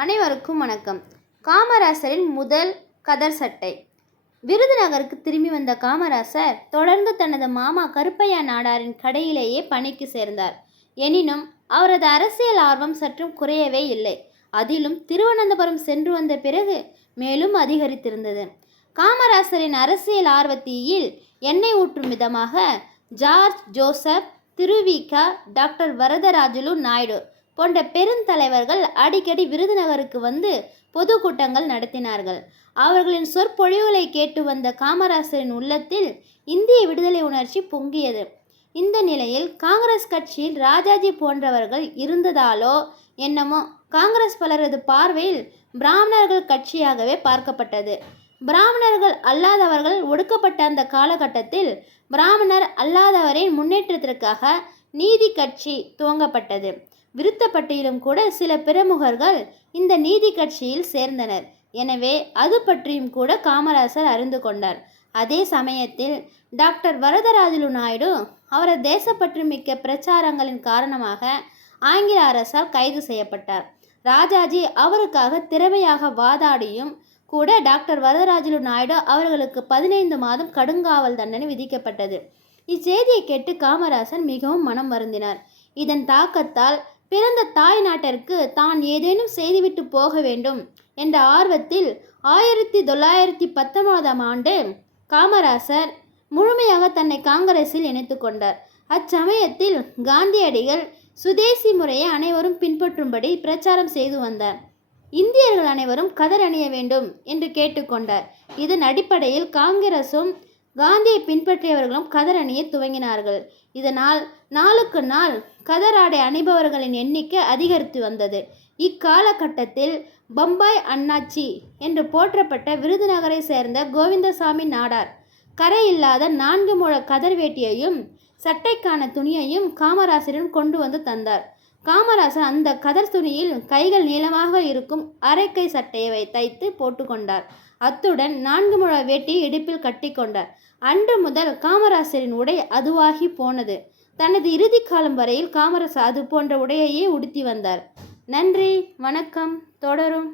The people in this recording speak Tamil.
அனைவருக்கும் வணக்கம். காமராசரின் முதல் கதர் சட்டை. விருதுநகருக்கு திரும்பி வந்த காமராசர் தொடர்ந்து தனது மாமா கருப்பையா நாடாரின் கடையிலேயே பணிக்கு சேர்ந்தார். எனினும் அவரது அரசியல் ஆர்வம் சற்றும் குறையவே இல்லை. அதிலும் திருவனந்தபுரம் சென்று வந்த பிறகு மேலும் அதிகரித்திருந்தது. காமராசரின் அரசியல் ஆர்வத்தீயில் எண்ணெய் ஊற்றும் விதமாக George Joseph Thiruvika doctor Varadarajulu Naidu போன்ற பெருந்தலைவர்கள் அடிக்கடி விருதுநகருக்கு வந்து பொதுக்கூட்டங்கள் நடத்தினார்கள். அவர்களின் சொற்பொழிவுகளை கேட்டு வந்த காமராசரின் உள்ளத்தில் இந்திய விடுதலை உணர்ச்சி பொங்கியது. இந்த நிலையில் காங்கிரஸ் கட்சியில் ராஜாஜி போன்றவர்கள் இருந்ததாலோ என்னமோ காங்கிரஸ் பலரது பார்வையில் பிராமணர்கள் கட்சியாகவே பார்க்கப்பட்டது. பிராமணர்கள் அல்லாதவர்கள் ஒடுக்கப்பட்ட அந்த காலகட்டத்தில் பிராமணர் அல்லாதவரின் முன்னேற்றத்திற்காக நீதி கட்சி துவங்கப்பட்டது. விருத்தப்பட்டியிலும் கூட சில பிரமுகர்கள் இந்த நீதி கட்சியில் சேர்ந்தனர். எனவே அது பற்றியும் கூட காமராசர் அறிந்து கொண்டார். அதே சமயத்தில் டாக்டர் வரதராஜலு நாயுடு அவரது தேசப்பற்று மிக்க பிரச்சாரங்களின் காரணமாக ஆங்கில அரசால் கைது செய்யப்பட்டார். ராஜாஜி அவருக்காக திறமையாக வாதாடியும் கூட டாக்டர் வரதராஜலு நாயுடு அவர்களுக்கு பதினைந்து மாதம் கடுங்காவல் தண்டனை விதிக்கப்பட்டது. இச்செய்தியை கேட்டு காமராசன் மிகவும் மனம் வருந்தினார். இதன் தாக்கத்தால் பிறந்த தாய் நாட்டிற்கு தான் ஏதேனும் செய்துவிட்டு போக வேண்டும் என்ற ஆர்வத்தில் ஆயிரத்தி தொள்ளாயிரத்தி பத்தொன்பதாம் ஆண்டு காமராசர் முழுமையாக தன்னை காங்கிரஸில் இணைத்து கொண்டார். அச்சமயத்தில் காந்தியடிகள் சுதேசி முறையை அனைவரும் பின்பற்றும்படி பிரச்சாரம் செய்து வந்தார். இந்தியர்கள் அனைவரும் கதர் அணிய வேண்டும் என்று கேட்டுக்கொண்டார் இதன் அடிப்படையில் காங்கிரசும் காந்தியை பின்பற்றியவர்களும் கதர் அணிய துவங்கினார்கள். இதனால் நாளுக்கு நாள் கதர் ஆடை அணிபவர்களின் எண்ணிக்கை அதிகரித்து வந்தது. இக்காலகட்டத்தில் பம்பாய் அண்ணாச்சி என்று போற்றப்பட்ட விருதுநகரை சேர்ந்த கோவிந்தசாமி நாடார் கரை இல்லாத நான்கு முழ கதர் வேட்டியையும் சட்டைக்கான துணியையும் காமராசரிடம் கொண்டு வந்து தந்தார். காமராசர் அந்த கதர் துணியில் கைகள் நீளமாக இருக்கும் அரைக்கை சட்டையை தைத்து போட்டுக்கொண்டார். அத்துடன் நான்கு முழ வேட்டியை இடுப்பில் கட்டிக்கொண்டார் அன்று முதல் காமராசரின் உடை அதுவாகி போனது. தனது இறுதி காலம் வரையில் காமராசர் அது போன்ற உடையையே உடுத்தி வந்தார். நன்றி வணக்கம் தொடரும்.